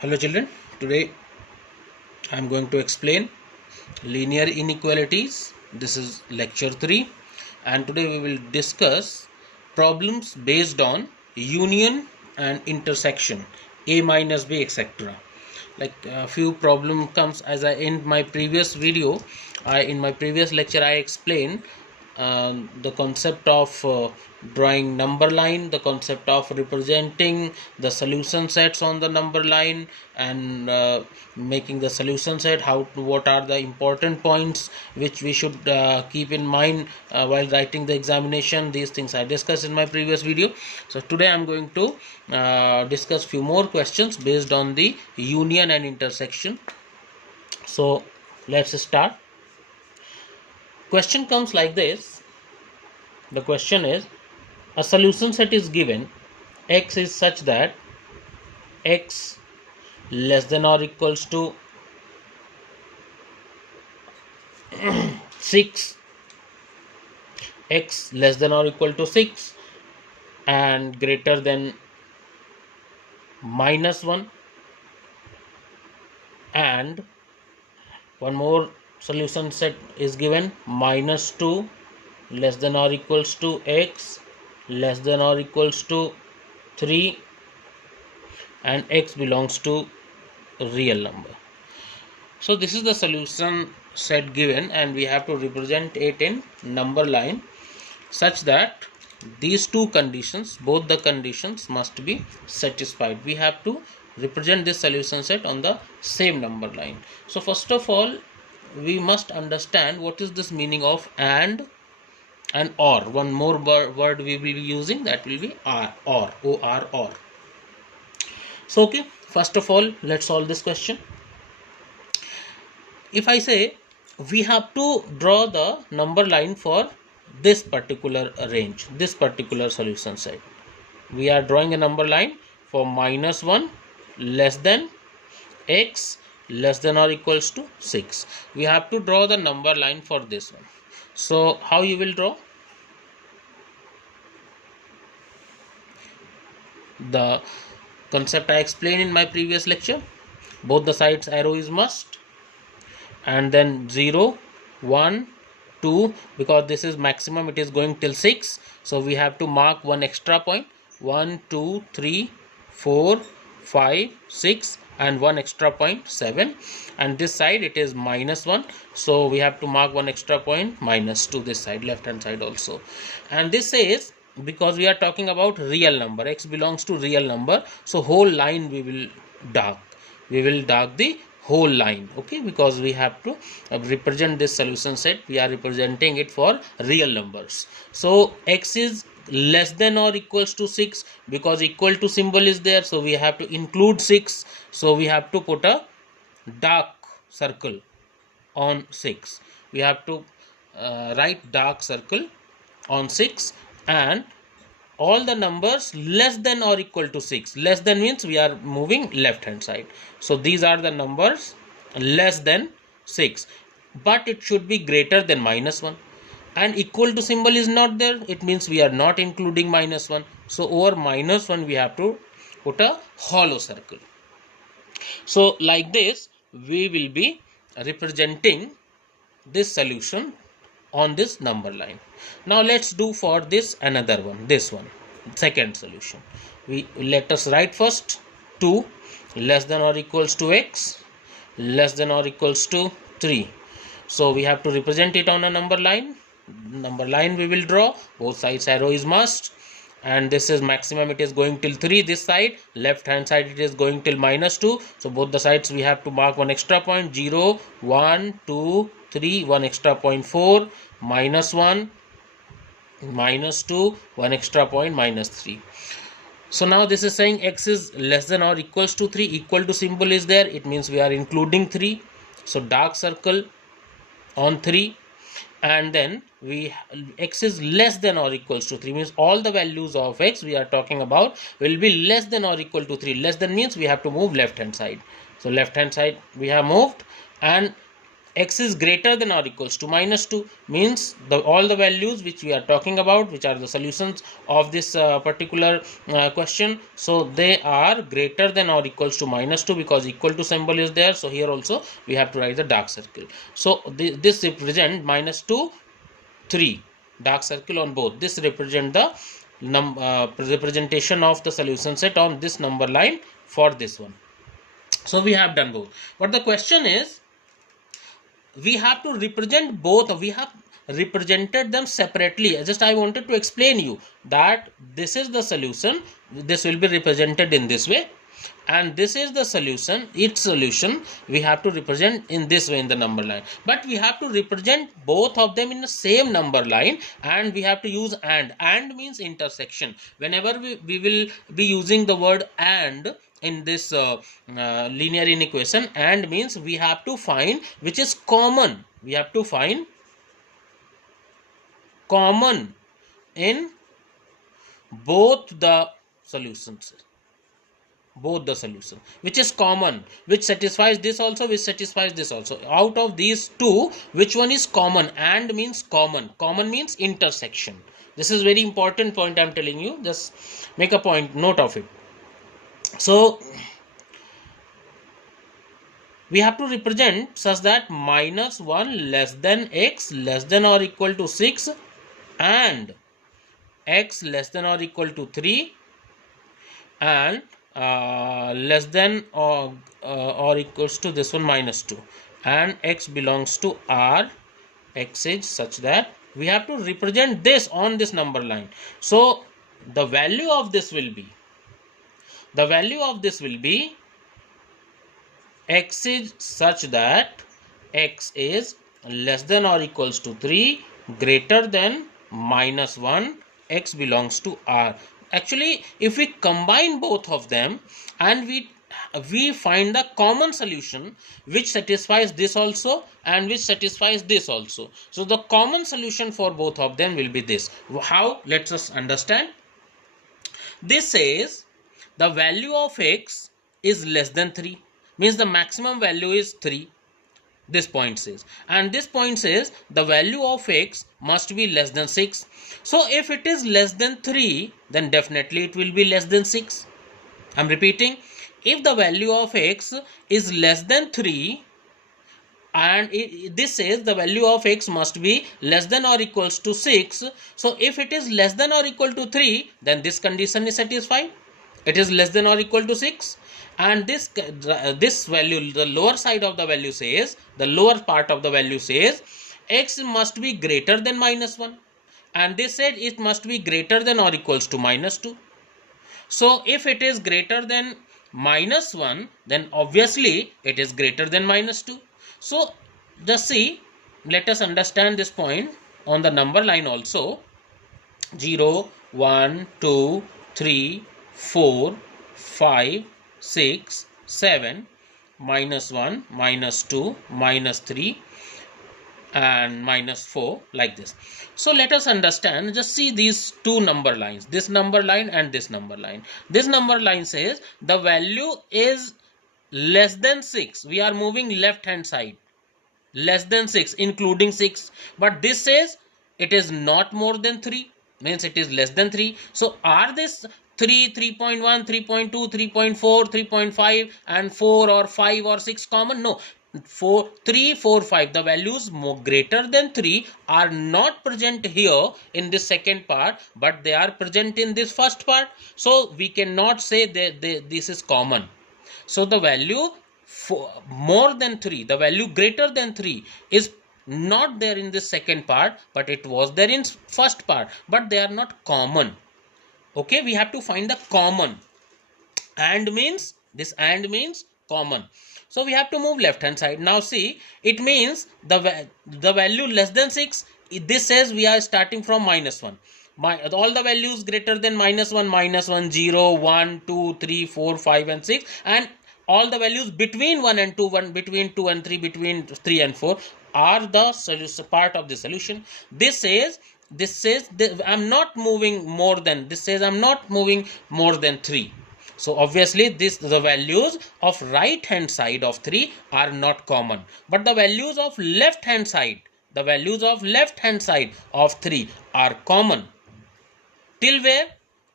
Hello children, today I am going to explain linear inequalities. This is lecture 3 and today we will discuss problems based on union and intersection, a minus b, etc. Like a few problem comes as I in my previous video, in my previous lecture I explained the concept of drawing number line, the concept of representing the solution sets on the number line, and making the solution set, what are the important points which we should keep in mind while writing the examination. These things I discussed in my previous video. So today I'm going to discuss few more questions based on the union and intersection. So let's start. Question comes like this. The question is, a solution set is given. X is such that x less than or equals to 6, x less than or equal to 6 and greater than -1, and one more solution set is given, -2 less than or equals to x less than or equals to 3 and x belongs to real number. So this is the solution set given and we have to represent it in number line such that these two conditions, both the conditions must be satisfied. We have to represent this solution set on the same number line. So first of all we must understand what is this meaning of and or. One more word we will be using, that will be or. So okay, first of all let's solve this question. If I say we have to draw the number line for this particular range, this particular solution set, we are drawing a number line for -1 less than x less than or equals to 6. We have to draw the number line for this one. So how you will draw? The concept I explained in my previous lecture. Both the sides arrow is must, and then 0, 1, 2, because this is maximum, it is going till 6, so we have to mark one extra point, 1, 2, 3, 4, 5, 6 and one extra point, 7, and this side it is -1, so we have to mark one extra point, -2, this side, left hand side also. And this is because we are talking about real number, x belongs to real number, so whole line we will dark the whole line, okay, because we have to represent this solution set, we are representing it for real numbers. So x is less than or equals to 6, because equal to symbol is there, so we have to include 6, so we have to put a dark circle on 6. We have to write dark circle on 6, and all the numbers less than or equal to 6. Less than means we are moving left hand side, so these are the numbers less than 6, but it should be greater than -1, and equal to symbol is not there, it means we are not including -1, so over -1 we have to put a hollow circle. So like this we will be representing this solution on this number line. Now let's do for this another one, this one, second solution. We let us write first 2 less than or equals to x less than or equals to 3. So we have to represent it on a number line. Number line we will draw, both sides arrow is must, and this is maximum, it is going till 3, this side, left hand side it is going till -2, so both the sides we have to mark one extra point, 0, 1, 2, 3, one extra point, 4, -1, -2, one extra point, -3. So now this is saying x is less than or equals to 3, equal to symbol is there, it means we are including 3, so dark circle on 3, and then x is less than or equals to 3, means all the values of x we are talking about will be less than or equal to 3. Less than means we have to move left hand side, so left hand side we have moved, and x is greater than or equals to minus 2, means all the values which we are talking about, which are the solutions of this particular question, so they are greater than or equals to minus 2, because equal to symbol is there. So here also we have to write the dark circle. So this represent minus 2, 3, dark circle on both. This represent the representation of the solution set on this number line for this one. So we have done both, but the question is, we have to represent both. We have represented them separately. Just I wanted to explain you that this is the solution, this will be represented in this way, and this is the solution, its solution we have to represent in this way in the number line. But we have to represent both of them in the same number line, and we have to use and means intersection. Whenever we will be using the word and in this linear inequation, and means we have to find which is common. We have to find common in both the solutions, both the solution, which is common, which satisfies this also, which satisfies this also. Out of these two, which one is common? And means common. Common means intersection. This is very important point I am telling you. Just make a point, note of it. So we have to represent such that minus 1 less than x less than or equal to 6 and x less than or equal to 3 and less than or equals to this one minus 2, and x belongs to R. X is such that we have to represent this on this number line. So the value of this will be, x is such that x is less than or equals to 3, greater than minus 1, x belongs to R. Actually, if we combine both of them and we find the common solution which satisfies this also and which satisfies this also, so the common solution for both of them will be this. How? Let us understand. This says the value of x is less than 3, means the maximum value is 3. This point says, and this point says the value of x must be less than 6. So if it is less than 3, then definitely it will be less than 6. I am repeating, if the value of x is less than 3 and this says the value of x must be less than or equals to 6, so if it is less than or equal to 3, then this condition is satisfied. It is less than or equal to 6. And this value, the lower side of the value says, the lower part of the value says x must be greater than minus 1, and they said it must be greater than or equals to minus 2. So if it is greater than minus 1, then obviously it is greater than minus 2. So just see, let us understand this point on the number line also. 0, 1, 2, 3, 4, 5, 6, 7, minus 1, minus 2, minus 3 and minus 4, like this. So let us understand, just see these two number lines, this number line and this number line. This number line says the value is less than 6. We are moving left hand side, less than 6 including 6, but this says it is not more than 3, means it is less than 3. So are this 3, 3.1, 3.2, 3.4, 3.5 and 4 or 5 or 6 common? No. 4, 3, 4, 5, the values more greater than 3 are not present here in this second part, but they are present in this first part. So we cannot say that this is common. So the value more than 3, the value greater than 3 is not there in this second part, but it was there in first part, but they are not common. Okay, we have to find the common. And means, this and means common. So we have to move left hand side. Now see, it means the value less than 6, this says we are starting from minus 1. All the values greater than minus 1, 0, 1, 2, 3, 4, 5 and 6, and all the values between 1 and 2, 1 between 2 and 3, between 3 and 4 are the solution, part of the solution. This says I'm not moving more than, this says I'm not moving more than 3. So obviously the values of right hand side of 3 are not common, but the values of left hand side of 3 are common. Till where?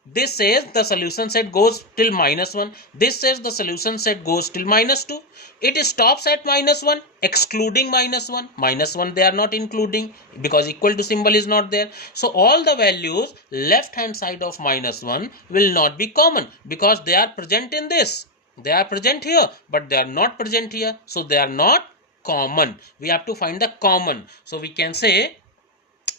This says the solution set goes till -1. This says the solution set goes till -2. It stops at -1, excluding -1. -1 they are not including because equal to symbol is not there. So all the values left hand side of -1 will not be common because they are present in this. They are present here, but they are not present here. So they are not common. We have to find the common. So we can say,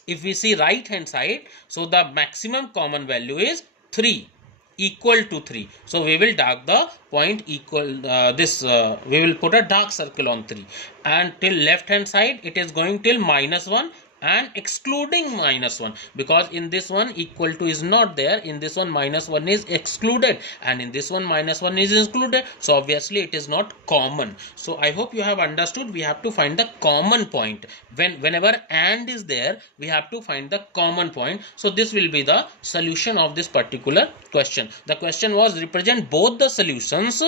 if we see right hand side, so the maximum common value is 3, equal to 3. So we will dark the point equal we will put a dark circle on 3, and till left hand side it is going till -1 and excluding -1, because in this one equal to is not there, in this one -1 is excluded, and in this one -1 is included. So obviously it is not common. So I hope you have understood. We have to find the common point. Whenever and is there, we have to find the common point. So this will be the solution of this particular question. The question was, represent both the solutions,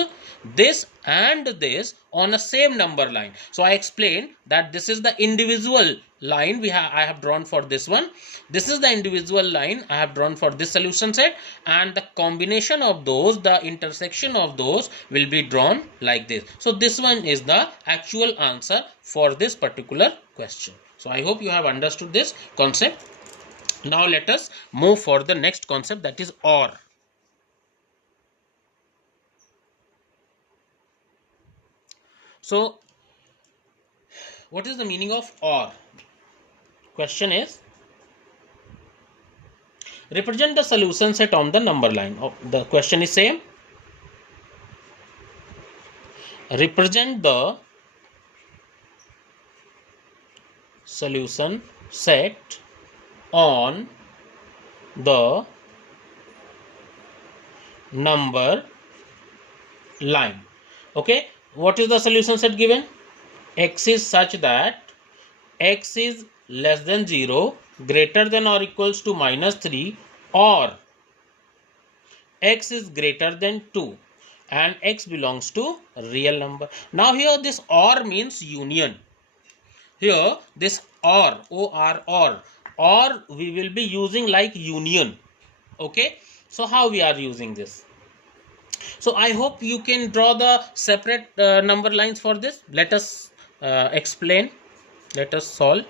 this and this, on a same number line. So I explained that this is the individual line I have drawn for this one. This is the individual line I have drawn for this solution set, and the combination of those, the intersection of those, will be drawn like this. So this one is the actual answer for this particular question. So I hope you have understood this concept. Now let us move for the next concept, that is OR. So what is the meaning of OR? Question is, represent the solution set on the number line. The question is same. Represent the solution set on the number line. Okay, what is the solution set given? X is such that x is less than 0, greater than or equals to -3, or x is greater than 2 and x belongs to real number. Now here this OR means union. Here this OR, or we will be using like union. Okay, so how we are using this? So I hope you can draw the separate number lines for this. Let us explain. Let us solve.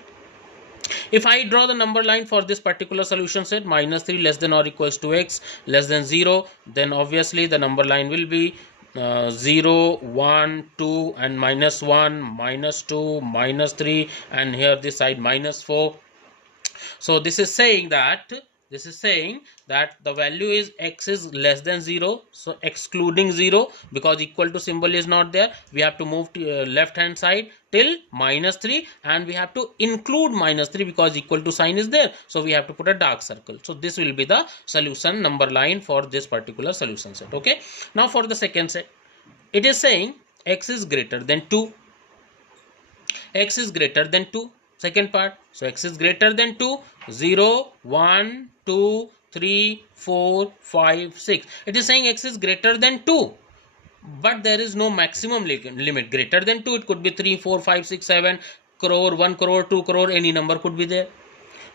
If I draw the number line for this particular solution set, -3 less than or equals to x less than 0, then obviously the number line will be 0, 1, 2 and -1, -2, -3, and here this side -4. So this is saying that the value is x is less than 0, so excluding 0, because equal to symbol is not there, we have to move to left hand side till -3, and we have to include -3 because equal to sign is there, so we have to put a dark circle. So this will be the solution number line for this particular solution set. Okay, now for the second set, it is saying x is greater than 2. X is greater than 2. Second part, so x is greater than 2, 0, 1, 2, 3, 4, 5, 6. It is saying x is greater than 2, but there is no maximum limit. Greater than 2, it could be 3, 4, 5, 6, 7 crore, 1 crore, 2 crore, any number could be there.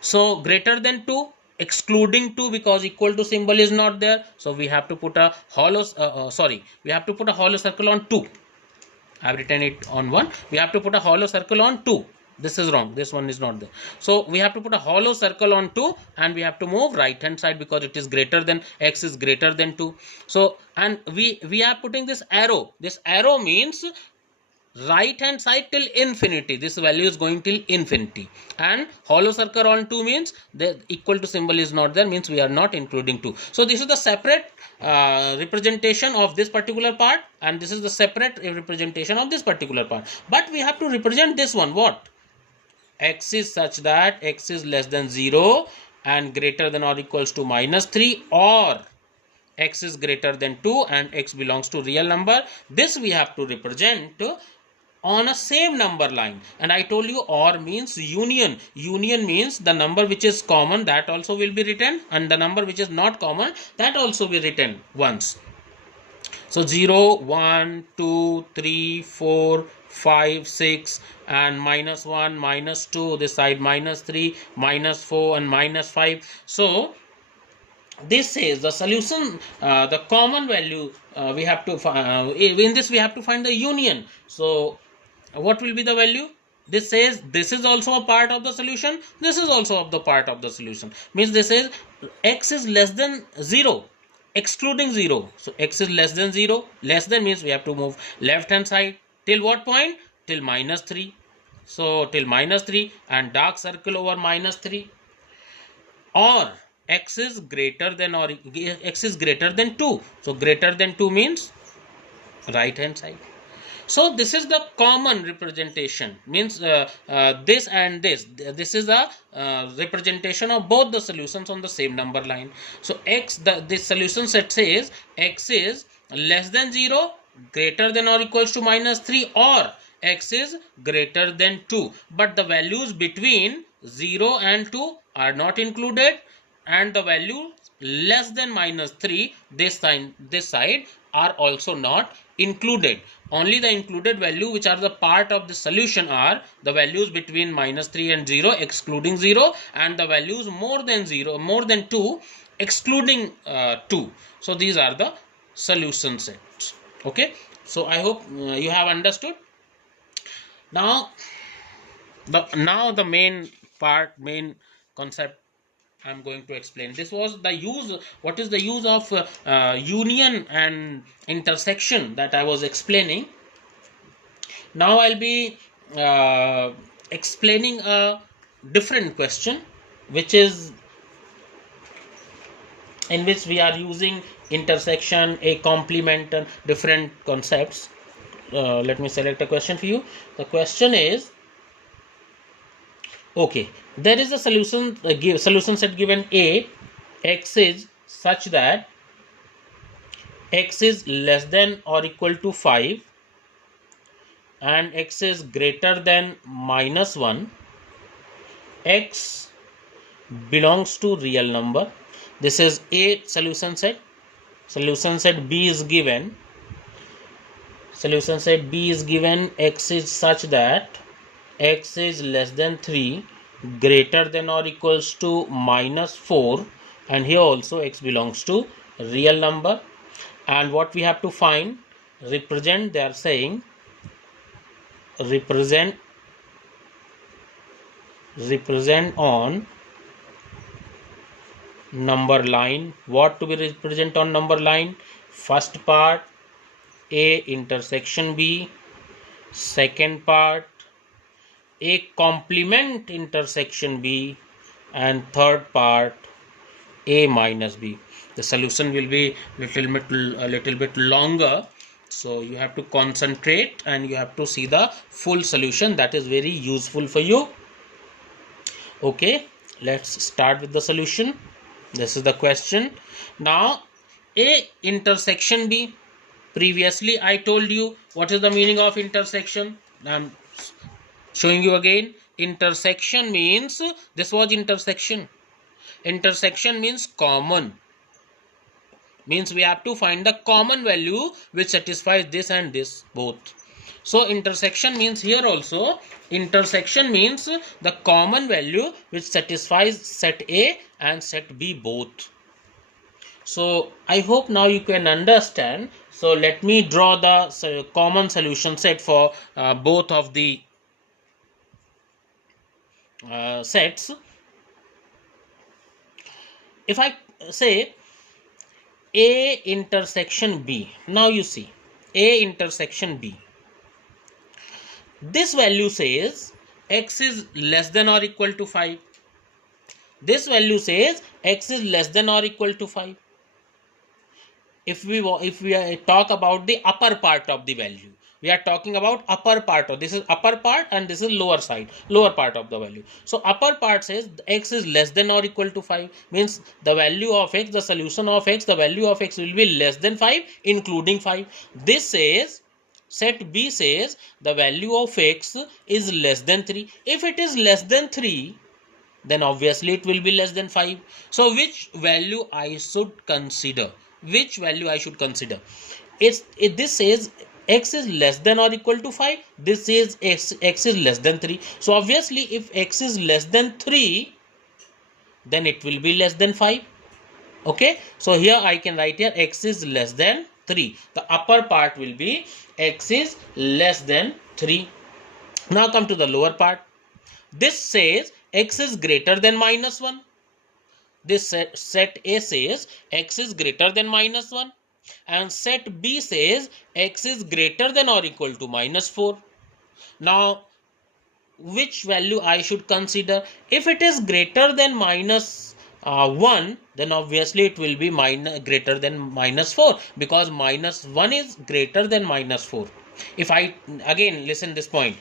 So greater than 2, excluding 2 because equal to symbol is not there, so we have to put a hollow circle on 2. I have written it on 1. We have to put a hollow circle on 2. This is wrong, this one is not there. So we have to put a hollow circle on 2, and we have to move right hand side because it is greater than, x is greater than 2. So, and we are putting this arrow. This arrow means right hand side till infinity. This value is going till infinity, and hollow circle on 2 means the equal to symbol is not there, means we are not including 2. So this is the separate representation of this particular part, and this is the separate representation of this particular part. But we have to represent this one. What? X is such that x is less than 0 and greater than or equals to -3, or x is greater than 2 and x belongs to real number. This we have to represent on a same number line, and I told you OR means union. Union means the number which is common, that also will be written, and the number which is not common, that also will be written once. So 0, 1, 2, 3, 4, 5, 6 and -1, -2, this side -3, -4 and -5. So this says the solution, the common value we have to in this we have to find the union. So what will be the value? This says this is also a part of the solution, this is also of the part of the solution, means this says x is less than 0 excluding 0. So x is less than 0, less than means we have to move left hand side till what point? Till -3. So till -3 and dark circle over -3. Or x is greater than or x is greater than 2. So greater than 2 means right hand side. So this is the common representation, means this and this is the representation of both the solutions on the same number line. So x, this solution set says x is less than 0, greater than or equals to -3, or x is greater than 2, but the values between 0 and 2 are not included, and the value less than -3 this side are also not included. Only the included value which are the part of the solution are the values between -3 and 0 excluding 0, and the values more than 0, more than 2 excluding 2. So these are the solution sets. Okay, so I hope you have understood. Now the main concept I'm going to explain. This was the use, what is the use of union and intersection that I was explaining. Now I'll be explaining a different question, which is in which we are using intersection, a complement, and different concepts. Let me select a question for you. The question is, okay, there is a solution solution set given A. X is such that x is less than or equal to 5 and x is greater than -1. X belongs to real number. This is A solution set. Solution set B is given. Solution set B is given x is such that x is less than 3, greater than or equals to -4, and here also x belongs to real number. And what we have to find, represent, they are saying represent on number line. What to be represent on number line? First part A intersection B, second part A complement intersection B, and third part A minus B. The solution will be a little bit longer, so you have to concentrate and you have to see the full solution. That is very useful for you. Okay, let's start with the solution. This is the question. Now A intersection B. Previously I told you what is the meaning of intersection. I'm showing you again. Intersection means, this was intersection. Intersection means common. Means we have to find the common value which satisfies this and this both. So intersection means, here also intersection means the common value which satisfies set A and set B both. So I hope now you can understand. So let me draw the common solution set for both of the sets. If I say A intersection B, now you see A intersection B, this value says x is less than or equal to 5. This value says x is less than or equal to 5. If we talk about the upper part of the value, we are talking about upper part of this is upper part and this is lower part of the value. So upper part says x is less than or equal to 5, means the value of x, the solution of x, the value of x will be less than 5 including 5. This says set B says the value of x is less than 3. If it is less than 3, then obviously it will be less than 5. So which value I should consider? Which value I should consider? this says x is less than or equal to 5. This says x is less than 3. So obviously if x is less than 3, then it will be less than 5. Okay, so here I can write here x is less than 3. The upper part will be x is less than 3. Now come to the lower part. This says x is greater than minus 1. This set A says x is greater than minus 1, and set B says x is greater than or equal to minus 4. Now which value I should consider? If it is greater than minus 1, then obviously it will be greater than minus 4, because minus 1 is greater than minus 4. If I again listen this point,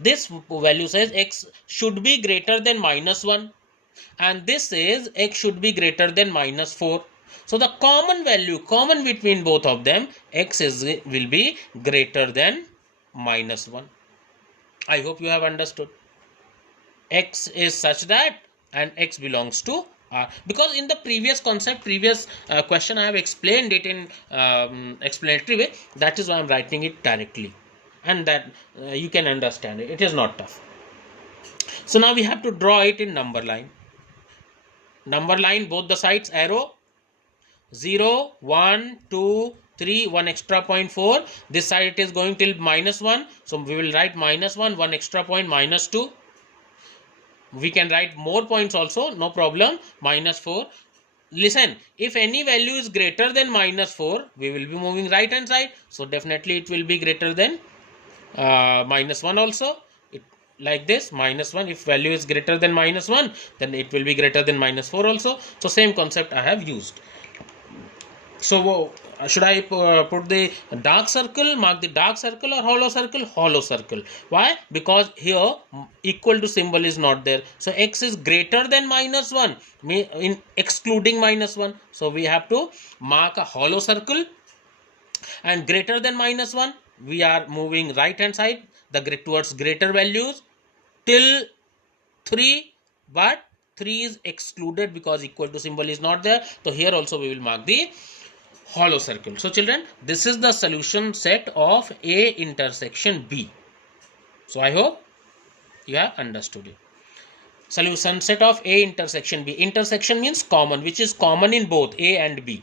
this value says x should be greater than minus 1, and this says x should be greater than minus 4. So the common value, common between both of them, x will be greater than minus 1. I hope you have understood. X is such that, and x belongs to R. Because in the previous concept, previous question, I have explained it in explanatory way. That is why I am writing it directly, and that you can understand it. It is not tough. So now we have to draw it in number line. Number line, both the sides, arrow 0, 1, 2, 3, 1 extra point 4. This side it is going till minus 1. So we will write minus 1, 1 extra point minus 2. We can write more points also, no problem, minus 4. Listen, if any value is greater than minus 4, we will be moving right hand side. So definitely it will be greater than minus 1 also. Like this, minus 1, if value is greater than minus 1, then it will be greater than minus 4 also. So same concept I have used. So should I put the dark circle, mark the dark circle, or hollow circle? Hollow circle. Why? Because here equal to symbol is not there. So x is greater than minus 1, in excluding minus 1. So we have to mark a hollow circle. And greater than minus 1, we are moving right hand side towards greater values till 3, but 3 is excluded because equal to symbol is not there. So here also we will mark the hollow circle. So children, this is the solution set of A intersection B. So I hope you have understood it. Solution set of A intersection B. Intersection means common, which is common in both A and B.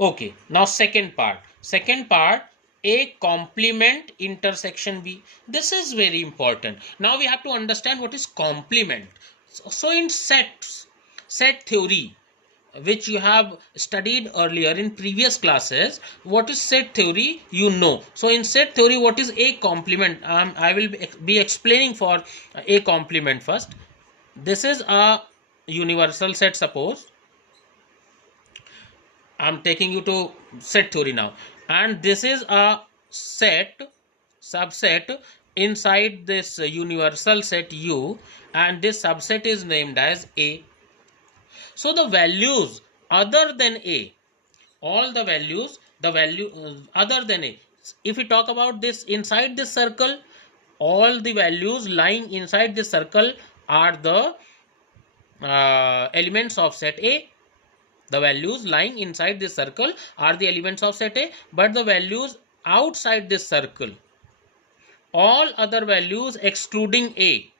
Okay, now second part. Second part, A complement intersection B. This is very important. Now we have to understand what is complement. So in set theory, which you have studied earlier in previous classes, what is set theory, you know. So in set theory, what is A complement? I will be explaining for A complement first. This is a universal set. Suppose I am taking you to set theory now, and this is a subset inside this universal set U, and this subset is named as A. So the values other than A, all the values, other than A, if we talk about this inside this circle, all the values lying inside this circle are the elements of set A. The values lying inside this circle are the elements of set A, but the values outside this circle, all other values excluding A,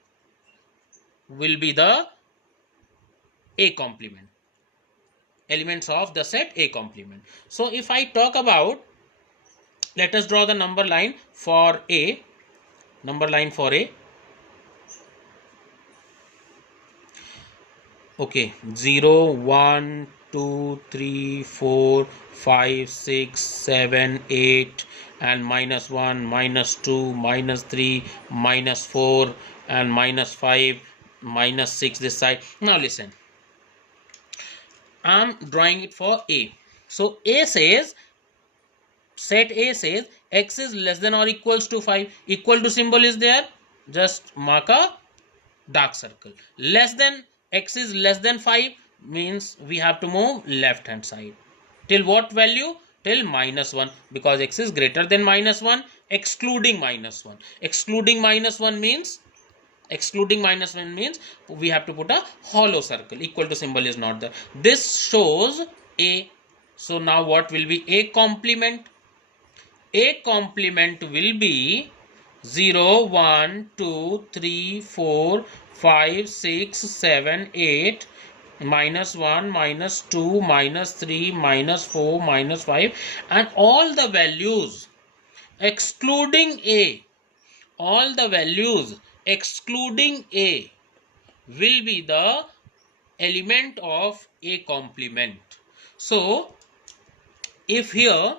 will be the A complement, elements of the set A complement. So if I talk about, let us draw the number line for A, Okay, 0, 1, 2, 3, 4, 5, 6, 7, 8, and minus 1, minus 2, minus 3, minus 4, and minus 5, minus 6 this side. Now listen, I am drawing it for A. So A says, set A says x is less than or equals to 5. Equal to symbol is there, just mark a dark circle. Less than, x is less than 5 means we have to move left hand side. Till what value? Till minus 1, because x is greater than minus 1, excluding minus 1. Excluding minus 1 means we have to put a hollow circle. Equal to symbol is not there. This shows A. So now what will be A complement? A complement will be 0, 1, 2, 3, 4, 5, 6, 7, 8, minus 1, minus 2, minus 3, minus 4, minus 5, and all the values excluding A, all the values excluding A will be the element of A complement. So if here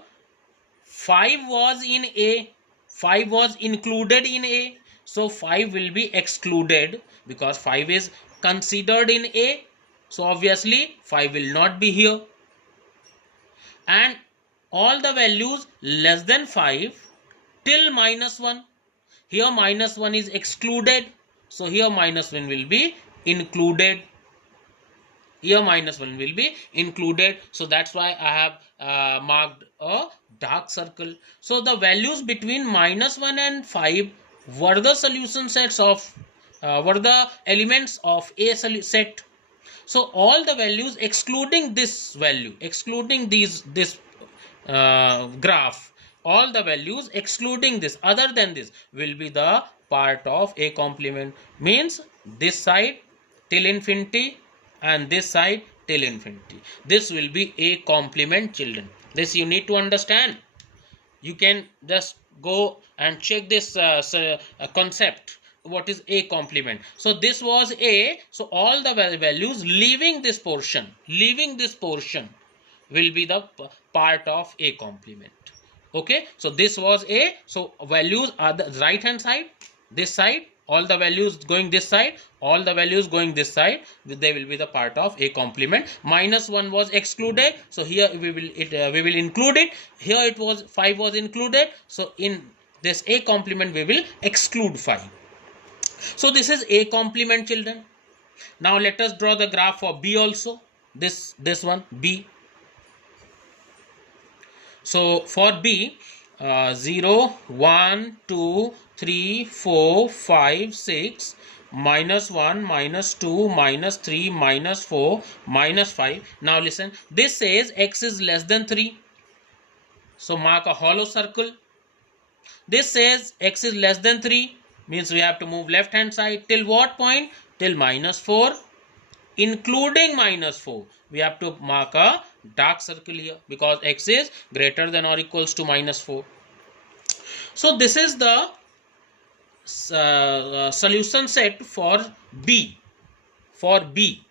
5 was in A, 5 was included in A, so 5 will be excluded because 5 is considered in A, so obviously 5 will not be here. And all the values less than 5 till minus 1, here minus 1 is excluded, so here minus 1 will be included. Here minus 1 will be included, so that's why I have marked a dark circle. So the values between minus 1 and 5 were the solution sets of were the elements of A set. So all the values excluding this value, excluding this graph, all the values excluding this, other than this, will be the part of A complement. Means this side till infinity and this side till infinity. This will be A complement, children. This you need to understand. You can just go and check this concept. What is A complement? So this was A. So all the values leaving this portion will be the part of A complement. Okay, so this was A. So values are the right hand side, this side, all the values going this side, all the values going this side, they will be the part of A complement. Minus 1 was excluded, so here we will include it. Here it was 5 was included, so in this A complement we will exclude 5. So this is A complement, children. Now let us draw the graph for B also. This one B. So for B, 0, 1, 2, 3, 4, 5, 6, minus 1, minus 2, minus 3, minus 4, minus 5. Now listen, this says x is less than 3. So mark a hollow circle. This says x is less than 3, means we have to move left hand side till what point? Till minus 4. Including minus 4, we have to mark a dark circle here because x is greater than or equals to minus 4. So this is the solution set for B. For B,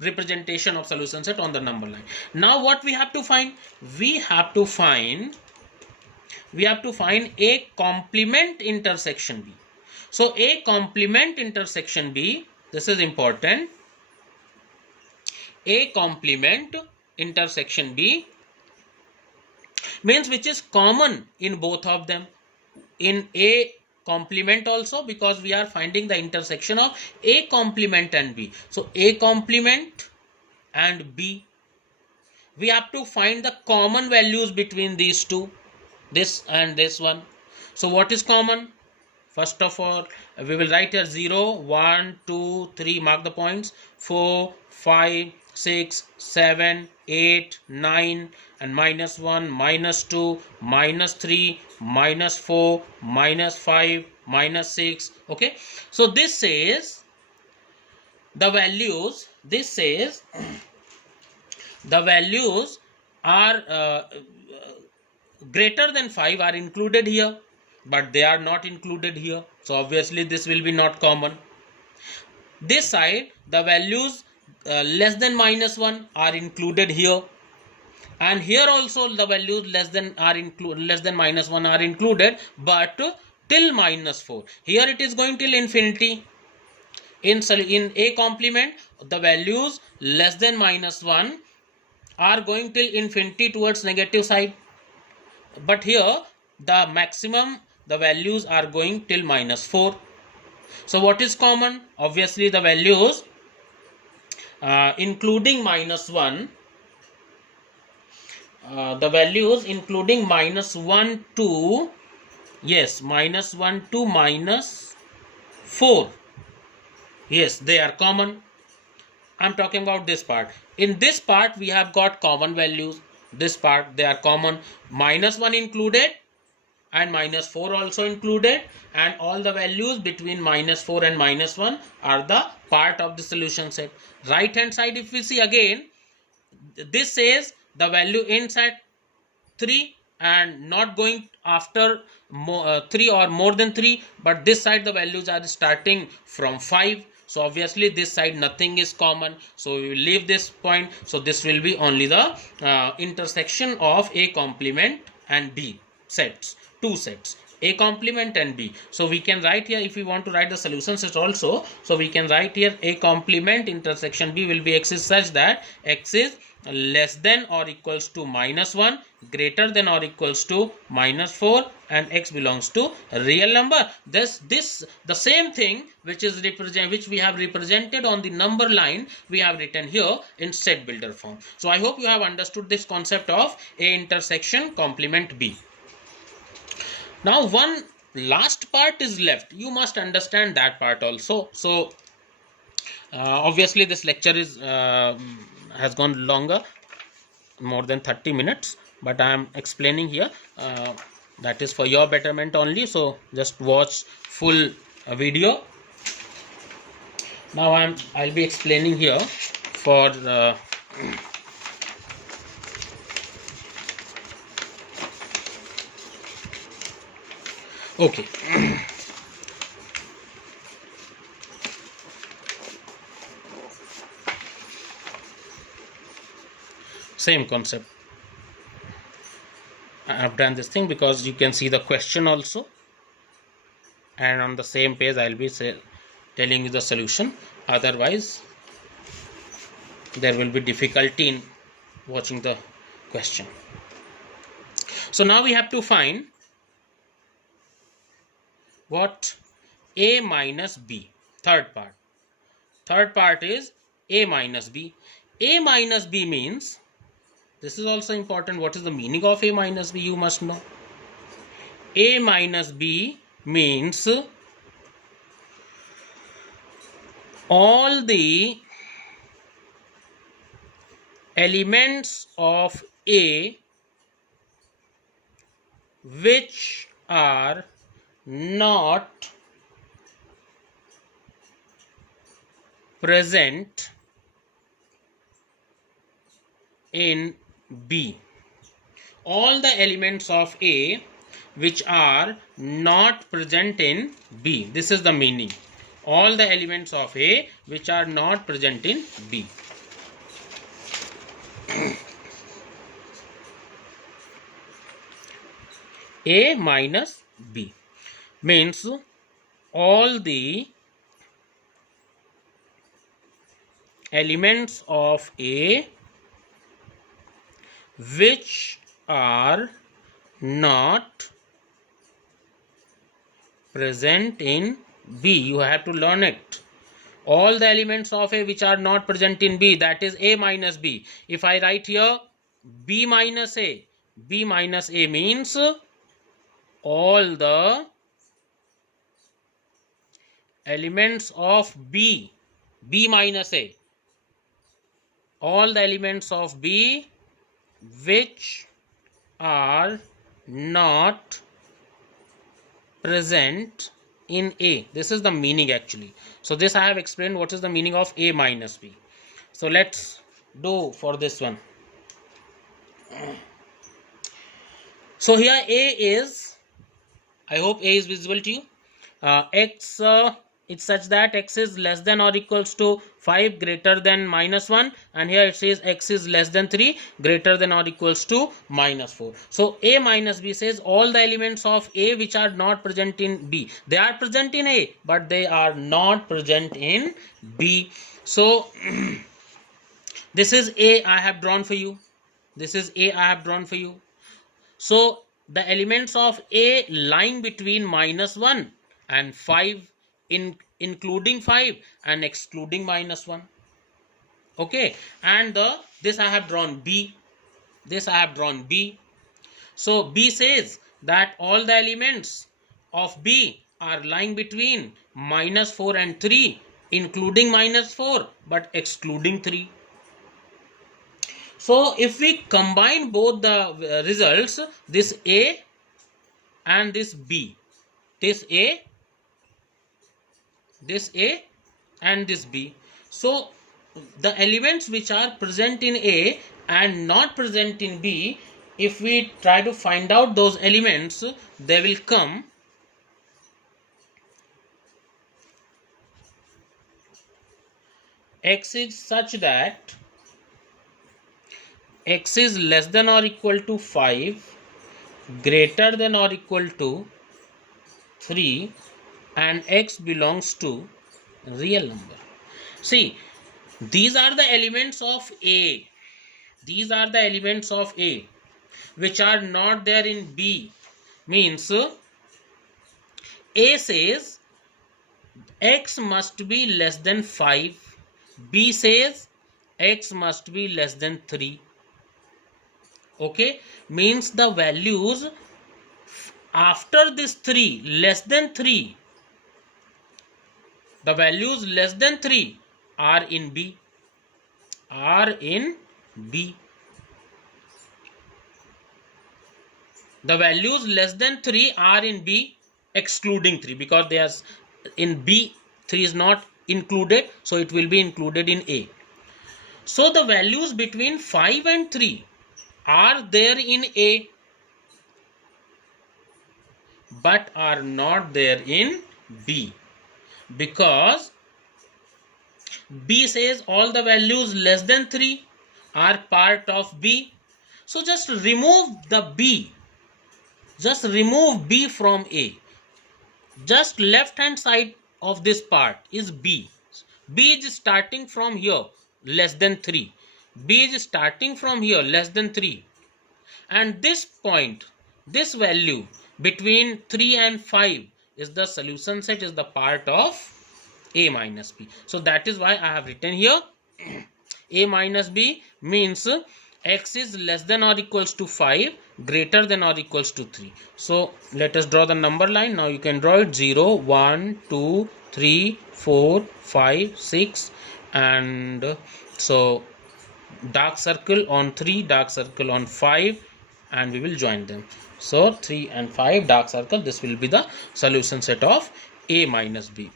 representation of solution set on the number line. Now what we have to find? We have to find A complement intersection B. So A complement intersection B, this is important. A complement intersection B means which is common in both of them. In A complement also, because we are finding the intersection of A complement and B. So A complement and B, we have to find the common values between these two, this and this one. So what is common? First of all, we will write here 0, 1, 2, 3, mark the points, 4, 5, 6, 7, 8, 9, and minus 1, minus 2, minus 3, minus 4, minus 5, minus 6. Okay, so this says the values, this says the values are greater than 5 are included here, but they are not included here, so obviously this will be not common. This side, the values less than minus 1 are included here, and here also the values less than minus 1 are included, but till minus 4. Here it is going till infinity. In A complement, the values less than minus 1 are going till infinity towards negative side, but here the maximum, the values are going till minus 4. So what is common? Obviously the values including minus 1, the values including minus 1 to, yes, minus 1 to minus 4, yes, they are common. I'm talking about this part. In this part we have got common values. This part, they are common. Minus 1 included, and minus 4 also included, and all the values between minus 4 and minus 1 are the part of the solution set. Right hand side, if we see again, this says the value ends at 3 and not going after 3 or more than 3, but this side the values are starting from 5. So obviously this side nothing is common, so we will leave this point. So this will be only the intersection of A complement and B sets, two sets, A complement and B. So we can write here, if we want to write the solution set also, so we can write here A complement intersection B will be X is such that X is less than or equals to minus 1, greater than or equals to minus 4, and X belongs to a real number. This the same thing which we have represented on the number line, we have written here in set builder form. So I hope you have understood this concept of A intersection complement B. Now one last part is left. You must understand that part also. So obviously this lecture is has gone longer, more than 30 minutes, but I am explaining here, that is for your betterment only. So just watch full video. Now I'll be explaining here for okay. Same concept. I have done this thing because you can see the question also, and on the same page I'll be telling you the solution. Otherwise there will be difficulty in watching the question. So now we have to find what A minus B. Third part is A minus B. A minus B means, this is also important, what is the meaning of A minus B, you must know. A minus B means all the elements of A which are not present in B. All the elements of A which are not present in B. This is the meaning. All the elements of A which are not present in B. A minus B means all the elements of A which are not present in B. You have to learn it. All the elements of A which are not present in B, that is A minus B. If I write here B minus A means all the elements of B minus A, all the elements of B which are not present in A. This is the meaning actually. So this I have explained what is the meaning of A minus B. So let's do for this one. So here A is, I hope A is visible to you. X it's such that X is less than or equals to 5, greater than minus 1, and here it says X is less than 3, greater than or equals to minus 4. So A minus B says all the elements of A which are not present in B. They are present in A, but they are not present in B. So this is A I have drawn for you. This is A I have drawn for you. So the elements of A lying between minus 1 and 5, including 5 and excluding minus 1. Okay, and this I have drawn B. This I have drawn B. So B says that all the elements of B are lying between minus 4 and 3, including minus 4 but excluding 3. So if we combine both the results, this A and this B, this A and this B. So the elements which are present in A and not present in B, if we try to find out those elements, they will come X is such that X is less than or equal to 5, greater than or equal to 3, and X belongs to real number. See, these are the elements of A. These are the elements of A which are not there in B. Means A says X must be less than 5. B says X must be less than 3. Okay, means the values after this 3, less than 3, the values less than 3 are in B. The values less than 3 are in B, excluding 3, because they are in B, 3 is not included, so it will be included in A. So the values between 5 and 3 are there in A, but are not there in B, because B says all the values less than 3 are part of B. So just remove the B. Just remove B from A. Just left hand side of this part is B. B is starting from here, less than 3. B is starting from here, less than 3. And this point, this value between 3 and 5 is the solution set, is the part of A minus B. So that is why I have written here A minus B means X is less than or equals to 5, greater than or equals to 3. So let us draw the number line. Now you can draw it 0, 1, 2, 3, 4, 5, 6, and so dark circle on 3, dark circle on 5, and we will join them. So 3 and 5 dark circle, this will be the solution set of A minus B.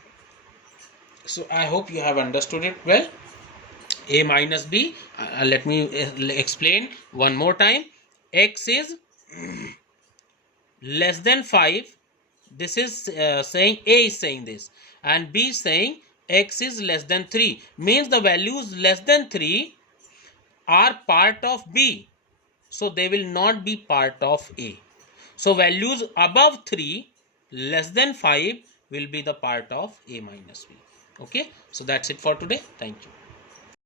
So I hope you have understood it well. A minus B, let me explain one more time. X is less than 5, this is saying A is saying this, and B is saying X is less than 3, means the values less than 3 are part of B, so they will not be part of A. So values above 3, less than 5 will be the part of A minus B. Okay, so that's it for today. Thank you.